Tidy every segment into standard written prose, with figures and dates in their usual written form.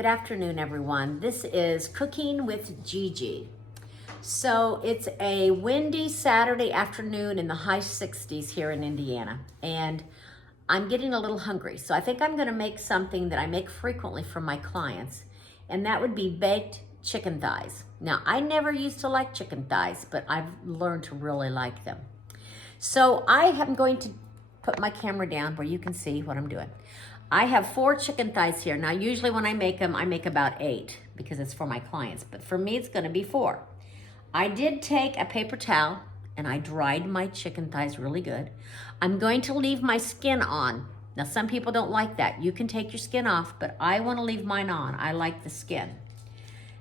Good afternoon, everyone. This is Cooking with Gigi. So it's a windy Saturday afternoon in the high 60s here in Indiana, and I'm getting a little hungry. So I think I'm gonna make something that I make frequently for my clients, and that would be baked chicken thighs. Now, I never used to like chicken thighs, but I've learned to really like them. So I am going to put my camera down where you can see what I'm doing. I have 4 chicken thighs here. Now, usually when I make them, I make about 8 because it's for my clients, but for me, it's gonna be 4. I did take a paper towel and I dried my chicken thighs really good. I'm going to leave my skin on. Now, some people don't like that. You can take your skin off, but I wanna leave mine on. I like the skin.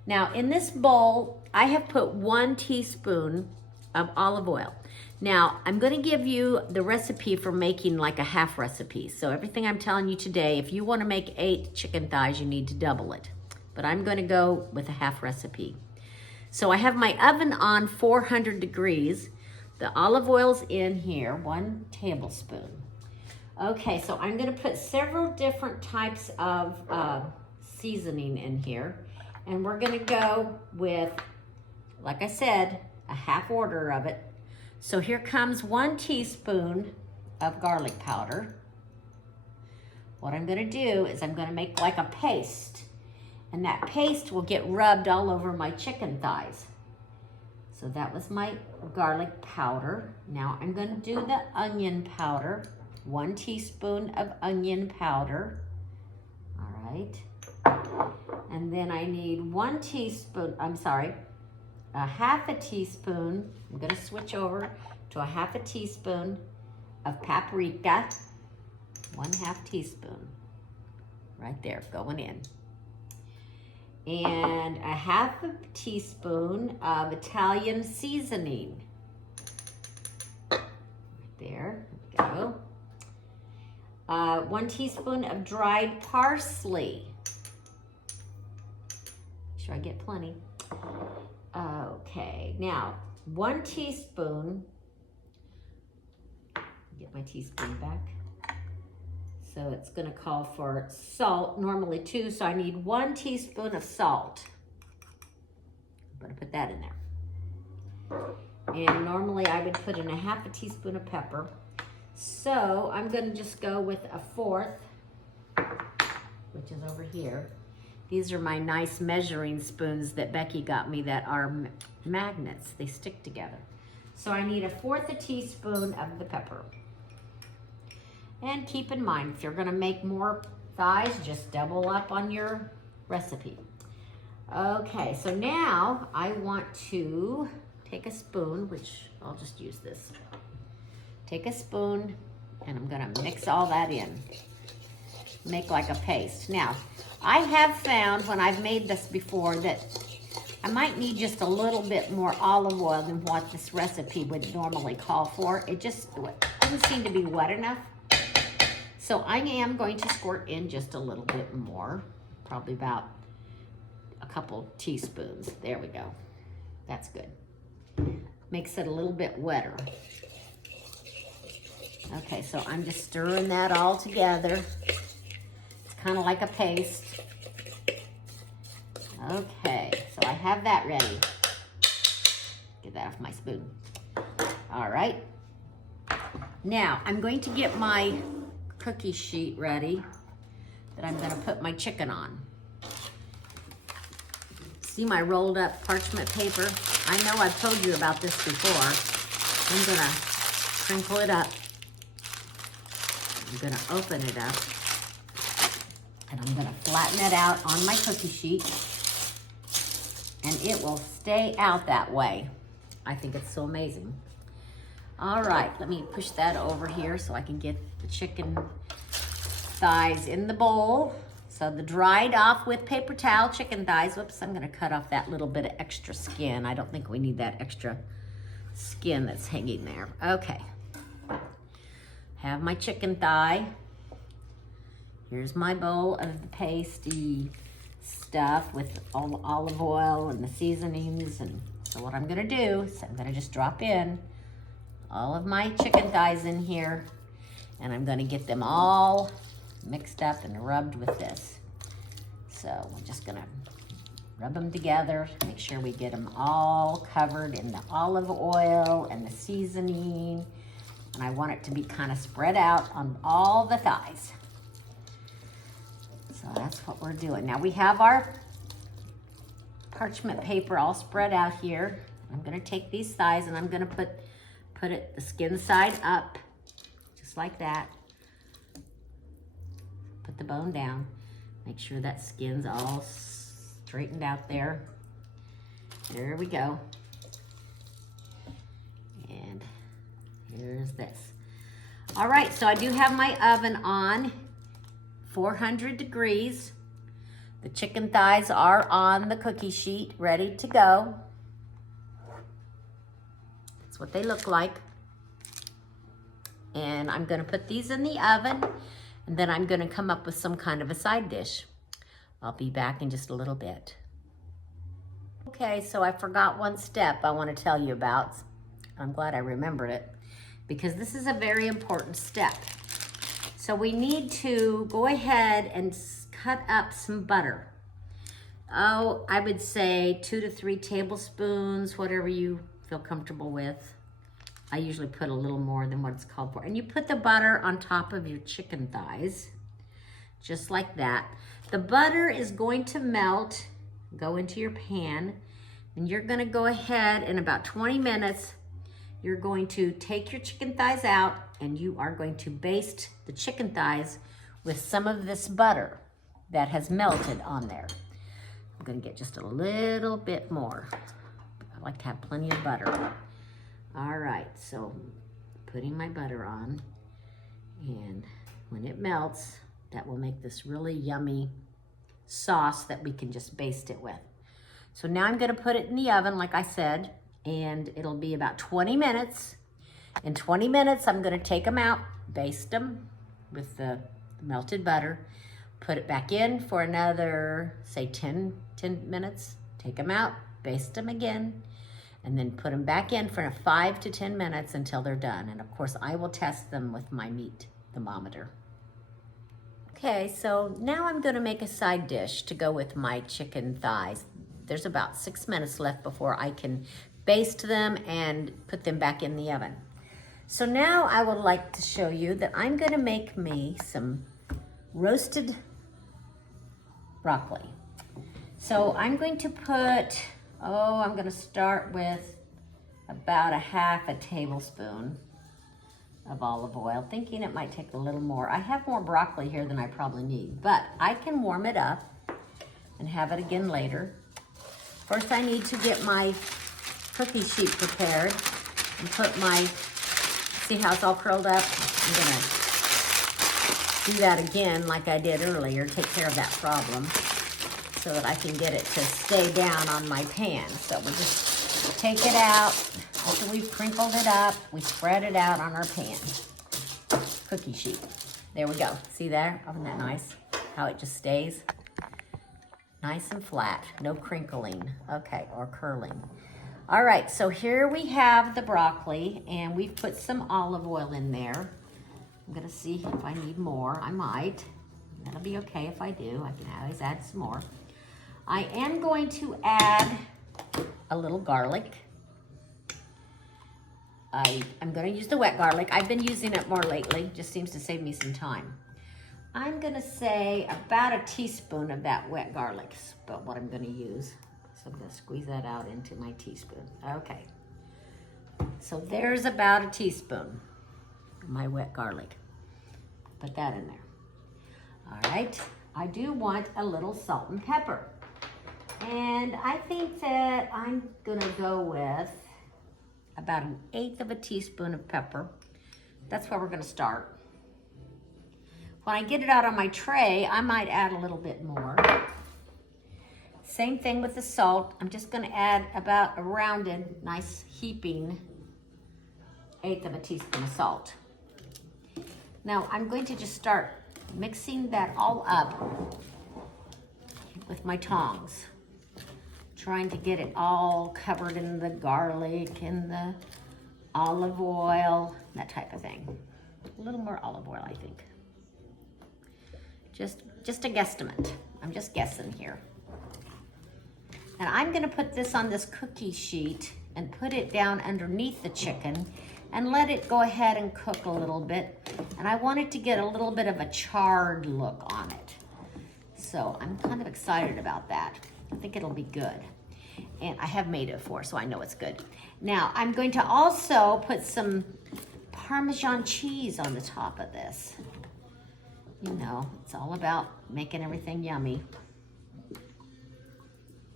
Now, in this bowl, I have put 1 teaspoon of olive oil. Now, I'm gonna give you the recipe for making like a half recipe. So everything I'm telling you today, if you wanna make 8 chicken thighs, you need to double it. But I'm gonna go with a half recipe. So I have my oven on 400 degrees. The olive oil's in here, 1 tablespoon. Okay, so I'm gonna put several different types of seasoning in here. And we're gonna go with, like I said, a half order of it. So here comes 1 teaspoon of garlic powder. What I'm gonna do is I'm gonna make like a paste, and that paste will get rubbed all over my chicken thighs. So that was my garlic powder. Now I'm gonna do the onion powder, 1 teaspoon of onion powder. All right. And then I need 1 teaspoon, a half a teaspoon, I'm gonna switch over to a half a teaspoon of paprika, 1/2 teaspoon, right there, going in. And a half a teaspoon of Italian seasoning, right there, we go. 1 teaspoon of dried parsley. Make sure I get plenty. Okay, now 1 teaspoon, get my teaspoon back. So it's gonna call for salt, normally 2, so I need 1 teaspoon of salt. I'm gonna put that in there. And normally I would put in a half a teaspoon of pepper. So I'm gonna just go with 1/4, which is over here. These are my nice measuring spoons that Becky got me that are magnets. They stick together. So I need 1/4 teaspoon of the pepper. And keep in mind, if you're gonna make more thighs, just double up on your recipe. Okay, so now I want to take a spoon, which I'll just use this. Take a spoon, and I'm gonna mix all that in. Make like a paste. Now, I have found when I've made this before that I might need just a little bit more olive oil than what this recipe would normally call for. It just doesn't seem to be wet enough. So I am going to squirt in just a little bit more, probably about a couple teaspoons. There we go. That's good. Makes it a little bit wetter. Okay, so I'm just stirring that all together. Kind of like a paste. Okay, so I have that ready. Get that off my spoon. All right. Now, I'm going to get my cookie sheet ready that I'm gonna put my chicken on. See my rolled up parchment paper? I know I've told you about this before. I'm gonna crinkle it up. I'm gonna open it up. And I'm gonna flatten it out on my cookie sheet, and it will stay out that way. I think it's so amazing. All right, let me push that over here so I can get the chicken thighs in the bowl. So the dried off with paper towel chicken thighs. Whoops, I'm gonna cut off that little bit of extra skin. I don't think we need that extra skin that's hanging there. Okay, have my chicken thigh. Here's my bowl of the pasty stuff with all the olive oil and the seasonings. And so what I'm gonna do is I'm gonna just drop in all of my chicken thighs in here, and I'm gonna get them all mixed up and rubbed with this. So we're just gonna rub them together, make sure we get them all covered in the olive oil and the seasoning. And I want it to be kind of spread out on all the thighs. So that's what we're doing. Now we have our parchment paper all spread out here. I'm gonna take these thighs and I'm gonna put it the skin side up, just like that. Put the bone down. Make sure that skin's all straightened out there. There we go. And here's this. All right, so I do have my oven on 400 degrees. The chicken thighs are on the cookie sheet, ready to go. That's what they look like. And I'm gonna put these in the oven, and then I'm gonna come up with some kind of a side dish. I'll be back in just a little bit. Okay, so I forgot one step I wanna tell you about. I'm glad I remembered it, because this is a very important step. So we need to go ahead and cut up some butter. Oh, I would say 2 to 3 tablespoons, whatever you feel comfortable with. I usually put a little more than what it's called for. And you put the butter on top of your chicken thighs, just like that. The butter is going to melt, go into your pan, and you're gonna go ahead in about 20 minutes, you're going to take your chicken thighs out and you are going to baste the chicken thighs with some of this butter that has melted on there. I'm gonna get just a little bit more. I like to have plenty of butter. All right, so putting my butter on, and when it melts, that will make this really yummy sauce that we can just baste it with. So now I'm gonna put it in the oven, like I said, and it'll be about 20 minutes. In 20 minutes, I'm gonna take them out, baste them with the melted butter, put it back in for another, say 10 minutes, take them out, baste them again, and then put them back in for 5 to 10 minutes until they're done. And of course, I will test them with my meat thermometer. Okay, so now I'm gonna make a side dish to go with my chicken thighs. There's about 6 minutes left before I can baste them and put them back in the oven. So now I would like to show you that I'm gonna make me some roasted broccoli. So I'm going to put, I'm gonna start with about 1/2 tablespoon of olive oil, thinking it might take a little more. I have more broccoli here than I probably need, but I can warm it up and have it again later. First, I need to get my cookie sheet prepared and put my, see how it's all curled up? I'm gonna do that again like I did earlier, take care of that problem so that I can get it to stay down on my pan. So we just take it out. After we've crinkled it up, we spread it out on our pan. Cookie sheet. There we go. See there? Isn't that nice? How it just stays nice and flat. No crinkling. Okay, or curling. All right, so here we have the broccoli, and we've put some olive oil in there. I'm gonna see if I need more. I might. That'll be okay if I do. I can always add some more. I am going to add a little garlic. I'm gonna use the wet garlic. I've been using it more lately. Just seems to save me some time. I'm gonna say about 1 teaspoon of that wet garlic is about what I'm gonna use. So I'm gonna squeeze that out into my teaspoon. Okay. So there's about 1 teaspoon of my wet garlic. Put that in there. All right. I do want a little salt and pepper. And I think that I'm gonna go with about 1/8 teaspoon of pepper. That's where we're gonna start. When I get it out on my tray, I might add a little bit more. Same thing with the salt. I'm just gonna add about a rounded, nice heaping 1/8 teaspoon of salt. Now I'm going to just start mixing that all up with my tongs, trying to get it all covered in the garlic and the olive oil, that type of thing. A little more olive oil, I think. Just a guesstimate. I'm just guessing here. And I'm gonna put this on this cookie sheet and put it down underneath the chicken and let it go ahead and cook a little bit. And I want it to get a little bit of a charred look on it. So I'm kind of excited about that. I think it'll be good. And I have made it before, so I know it's good. Now, I'm going to also put some Parmesan cheese on the top of this. You know, it's all about making everything yummy.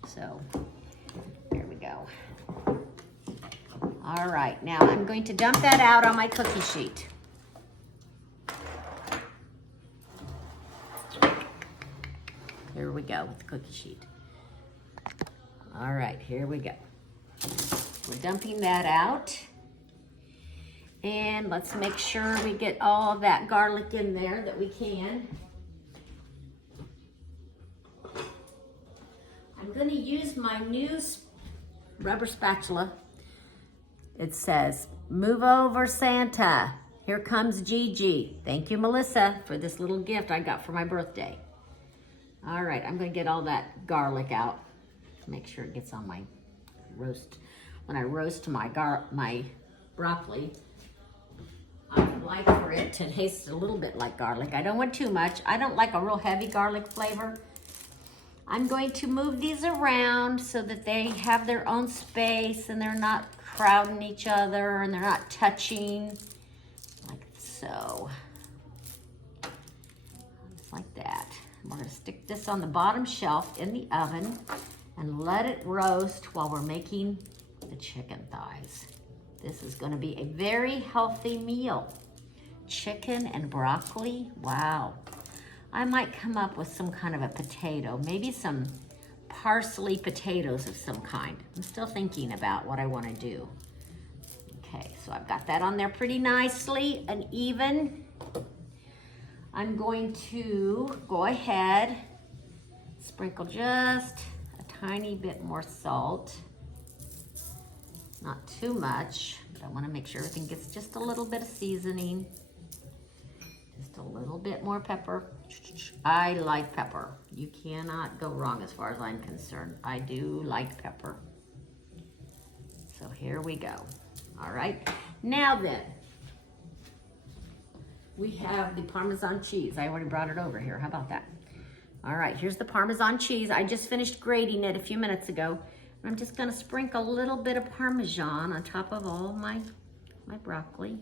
So, there we go. All right, now I'm going to dump that out on my cookie sheet. Here we go with the cookie sheet. All right, here we go. We're dumping that out. And let's make sure we get all that garlic in there that we can. I'm gonna use my new rubber spatula. It says, "Move over, Santa. Here comes Gigi." Thank you, Melissa, for this little gift I got for my birthday. All right, I'm gonna get all that garlic out. Make sure it gets on my roast. When I roast my broccoli, I like for it to taste a little bit like garlic. I don't want too much. I don't like a real heavy garlic flavor. I'm going to move these around so that they have their own space and they're not crowding each other and they're not touching, like so. Just like that. We're gonna stick this on the bottom shelf in the oven and let it roast while we're making the chicken thighs. This is gonna be a very healthy meal. Chicken and broccoli, wow. I might come up with some kind of a potato, maybe some parsley potatoes of some kind. I'm still thinking about what I wanna do. Okay, so I've got that on there pretty nicely and even. I'm going to go ahead, sprinkle just a tiny bit more salt. Not too much, but I want to make sure everything gets just a little bit of seasoning. Just a little bit more pepper. I like pepper. You cannot go wrong as far as I'm concerned. I do like pepper. So here we go. All right, now then, we have the Parmesan cheese. I already brought it over here. How about that? All right, here's the Parmesan cheese. I just finished grating it a few minutes ago. I'm just gonna sprinkle a little bit of Parmesan on top of all my broccoli.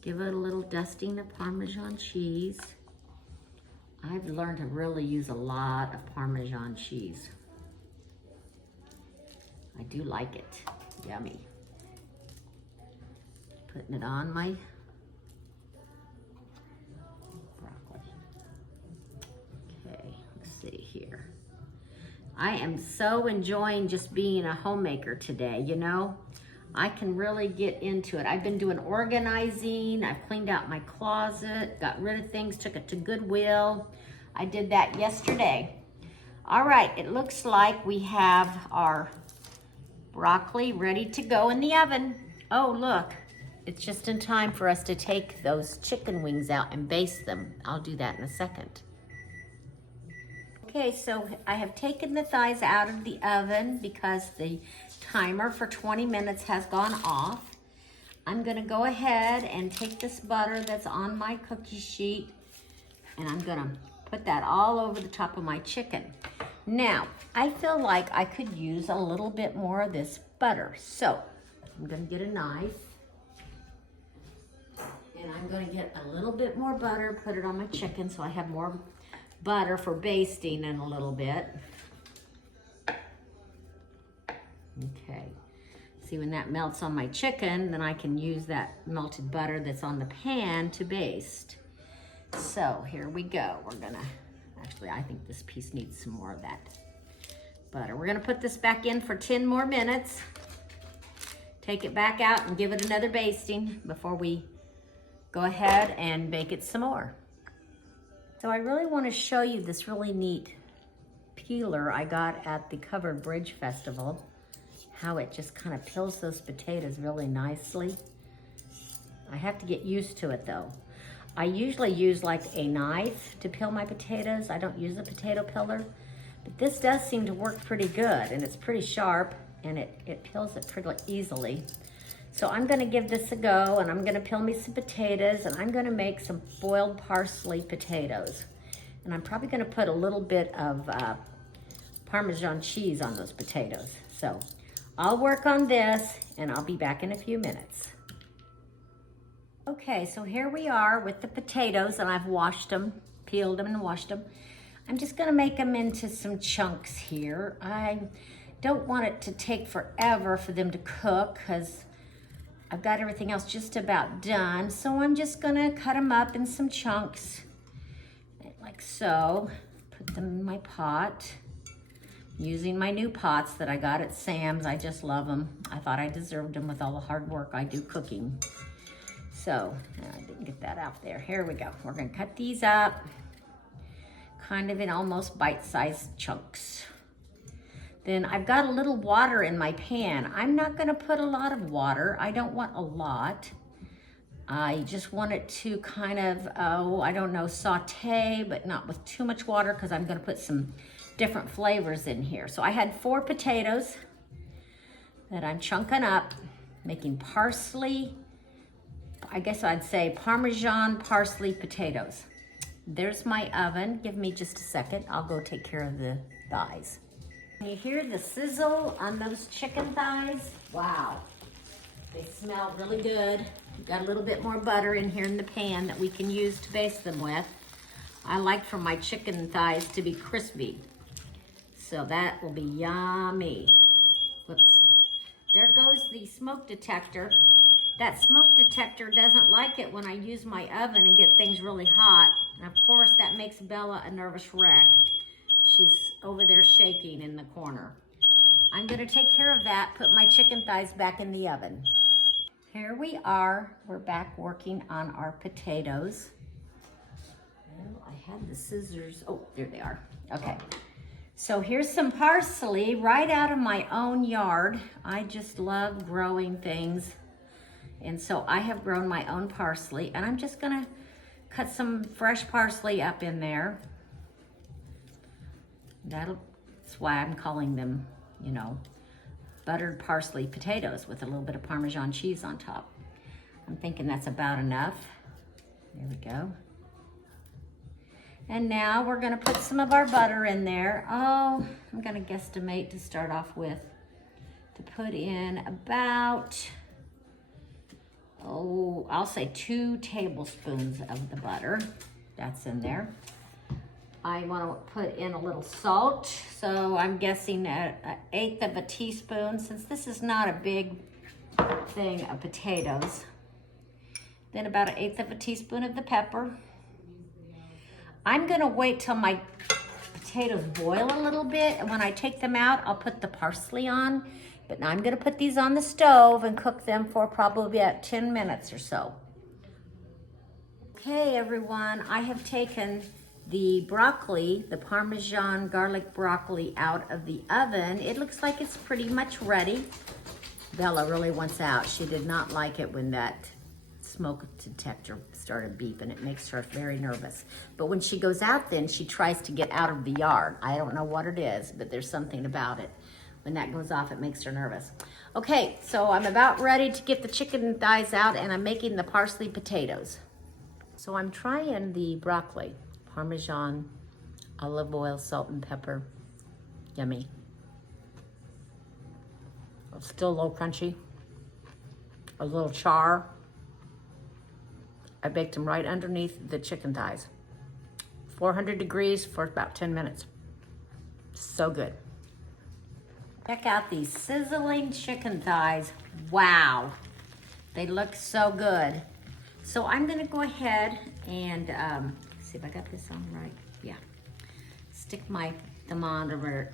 Give it a little dusting of Parmesan cheese. I've learned to really use a lot of Parmesan cheese. I do like it. Yummy. Putting it on my broccoli. Okay, let's see here. I am so enjoying just being a homemaker today, you know? I can really get into it. I've been doing organizing. I've cleaned out my closet, got rid of things, took it to Goodwill. I did that yesterday. All right, it looks like we have our broccoli ready to go in the oven. Oh, look, it's just in time for us to take those chicken wings out and baste them. I'll do that in a second. Okay, so I have taken the thighs out of the oven because the timer for 20 minutes has gone off. I'm gonna go ahead and take this butter that's on my cookie sheet and I'm gonna put that all over the top of my chicken. Now, I feel like I could use a little bit more of this butter. So, I'm gonna get a knife and I'm gonna get a little bit more butter, put it on my chicken so I have more butter for basting in a little bit. Okay, see when that melts on my chicken, then I can use that melted butter that's on the pan to baste. So here we go. We're gonna, actually I think this piece needs some more of that butter. We're gonna put this back in for 10 more minutes. Take it back out and give it another basting before we go ahead and bake it some more. So I really want to show you this really neat peeler I got at the Covered Bridge Festival. How it just kind of peels those potatoes really nicely. I have to get used to it though. I usually use like a knife to peel my potatoes. I don't use a potato peeler, but this does seem to work pretty good, and it's pretty sharp, and it peels it pretty easily. So I'm gonna give this a go, and I'm gonna peel me some potatoes, and I'm gonna make some boiled parsley potatoes. And I'm probably gonna put a little bit of Parmesan cheese on those potatoes. So I'll work on this, and I'll be back in a few minutes. Okay, so here we are with the potatoes, and I've washed them, peeled them and washed them. I'm just gonna make them into some chunks here. I don't want it to take forever for them to cook because I've got everything else just about done. So I'm just gonna cut them up in some chunks, like so. Put them in my pot, using my new pots that I got at Sam's. I just love them. I thought I deserved them with all the hard work I do cooking. So, I didn't get that out there. Here we go. We're gonna cut these up, kind of in almost bite-sized chunks. Then I've got a little water in my pan. I'm not gonna put a lot of water. I don't want a lot. I just want it to kind of, I don't know, saute, but not with too much water because I'm gonna put some different flavors in here. So I had 4 potatoes that I'm chunking up, making parsley, I guess I'd say Parmesan parsley potatoes. There's my oven. Give me just a second. I'll go take care of the thighs. Can you hear the sizzle on those chicken thighs? Wow, they smell really good. We've got a little bit more butter in here in the pan that we can use to baste them with. I like for my chicken thighs to be crispy. So that will be yummy. Whoops. There goes the smoke detector. That smoke detector doesn't like it when I use my oven and get things really hot. And of course, that makes Bella a nervous wreck. She's over there shaking in the corner. I'm gonna take care of that, put my chicken thighs back in the oven. Here we are, we're back working on our potatoes. Well, I had the scissors, oh, there they are, okay. So here's some parsley right out of my own yard. I just love growing things. And so I have grown my own parsley, and I'm just gonna cut some fresh parsley up in there. That's why I'm calling them, you know, buttered parsley potatoes with a little bit of Parmesan cheese on top. I'm thinking that's about enough. There we go. And now we're gonna put some of our butter in there. Oh, I'm gonna guesstimate to start off with, to put in about, I'll say 2 tablespoons of the butter. That's in there. I want to put in a little salt, so I'm guessing an 1/8 of a teaspoon, since this is not a big thing of potatoes. Then about an 1/8 of a teaspoon of the pepper. I'm gonna wait till my potatoes boil a little bit, and when I take them out, I'll put the parsley on. But now I'm gonna put these on the stove and cook them for probably about 10 minutes or so. Okay, everyone, I have taken the broccoli, the Parmesan garlic broccoli, out of the oven. It looks like it's pretty much ready. Bella really wants out. She did not like it when that smoke detector started beeping. It makes her very nervous. But when she goes out, then she tries to get out of the yard. I don't know what it is, but there's something about it. When that goes off, it makes her nervous. Okay, so I'm about ready to get the chicken thighs out, and I'm making the parsley potatoes. So I'm trying the broccoli, Parmesan, olive oil, salt and pepper. Yummy. It's still a little crunchy. A little char. I baked them right underneath the chicken thighs. 400 degrees for about 10 minutes. So good. Check out these sizzling chicken thighs. Wow, they look so good. So I'm gonna go ahead and see if I got this on right. Yeah, stick my thermometer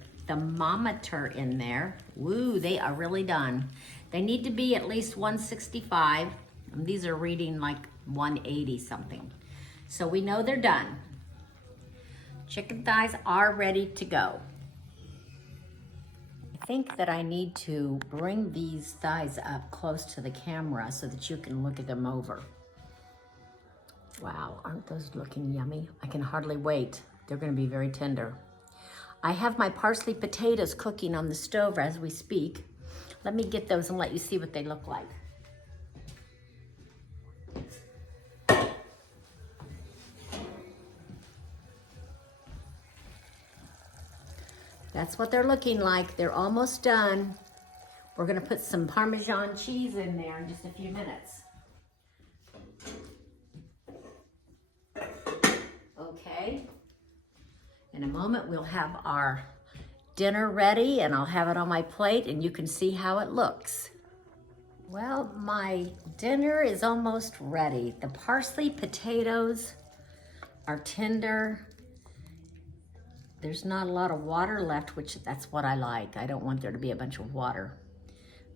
in there. Woo, they are really done. They need to be at least 165. And these are reading like 180 something. So we know they're done. Chicken thighs are ready to go. I think that I need to bring these thighs up close to the camera so that you can look at them over. Wow, aren't those looking yummy? I can hardly wait. They're gonna be very tender. I have my parsley potatoes cooking on the stove as we speak. Let me get those and let you see what they look like. That's what they're looking like. They're almost done. We're gonna put some Parmesan cheese in there in just a few minutes. Okay. In a moment, we'll have our dinner ready and I'll have it on my plate and you can see how it looks. Well, my dinner is almost ready. The parsley potatoes are tender. There's not a lot of water left, which that's what I like. I don't want there to be a bunch of water.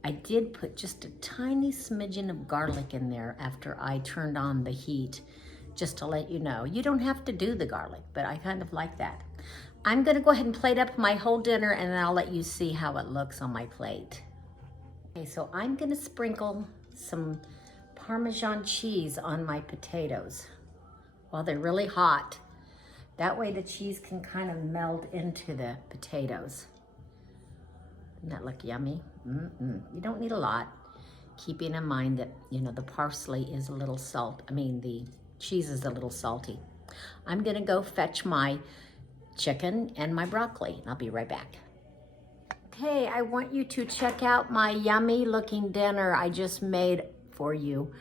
I did put just a tiny smidgen of garlic in there after I turned on the heat, just to let you know. You don't have to do the garlic, but I kind of like that. I'm gonna go ahead and plate up my whole dinner and then I'll let you see how it looks on my plate. Okay, so I'm gonna sprinkle some Parmesan cheese on my potatoes while they're really hot. That way the cheese can kind of melt into the potatoes. Doesn't that look yummy? You don't need a lot. Keeping in mind that, you know, the parsley is a little the cheese is a little salty. I'm gonna go fetch my chicken and my broccoli, and I'll be right back. Okay, I want you to check out my yummy looking dinner I just made for you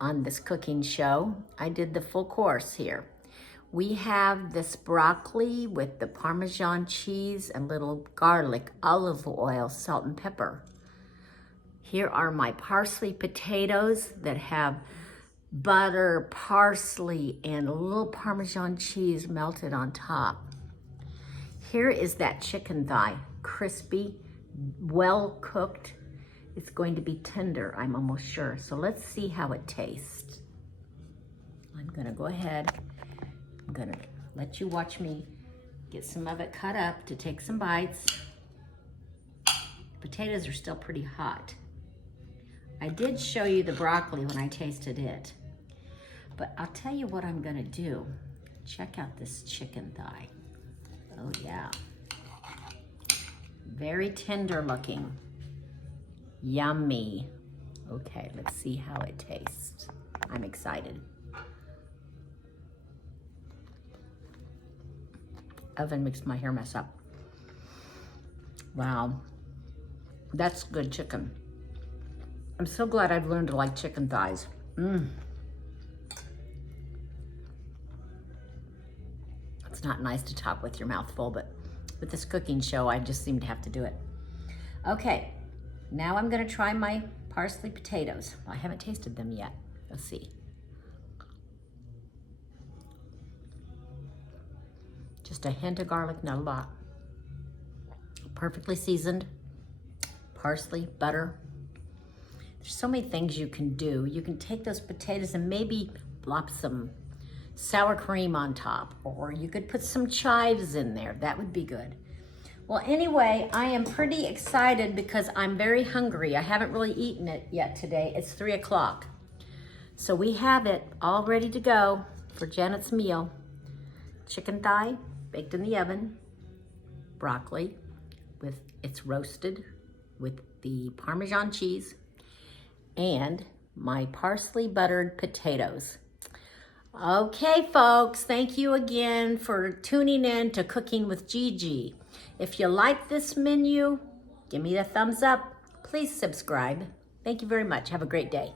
on this cooking show. I did the full course here. We have this broccoli with the Parmesan cheese and little garlic, olive oil, salt and pepper. Here are my parsley potatoes that have butter, parsley, and a little Parmesan cheese melted on top. Here is that chicken thigh, crispy, well cooked. It's going to be tender, I'm almost sure. So let's see how it tastes. I'm gonna go ahead. I'm gonna let you watch me get some of it cut up to take some bites. Potatoes are still pretty hot. I did show you the broccoli when I tasted it, but I'll tell you what I'm gonna do. Check out this chicken thigh. Oh yeah. Very tender looking. Yummy. Okay, let's see how it tastes. I'm excited. Oven makes my hair mess up. Wow, that's good chicken. I'm so glad I've learned to like chicken thighs. It's not nice to talk with your mouth full, but with this cooking show, I just seem to have to do it. Okay, now I'm gonna try my parsley potatoes. Well, I haven't tasted them yet. Let's see. Just a hint of garlic, not a lot. Perfectly seasoned. Parsley, butter. There's so many things you can do. You can take those potatoes and maybe plop some sour cream on top, or you could put some chives in there. That would be good. Well, anyway, I am pretty excited because I'm very hungry. I haven't really eaten it yet today. It's 3 o'clock. So we have it all ready to go for Janet's meal. Chicken thigh, baked in the oven, broccoli it's roasted with the Parmesan cheese, and my parsley buttered potatoes. Okay, folks, thank you again for tuning in to Cooking with Gigi. If you like this menu, give me a thumbs up. Please subscribe. Thank you very much. Have a great day.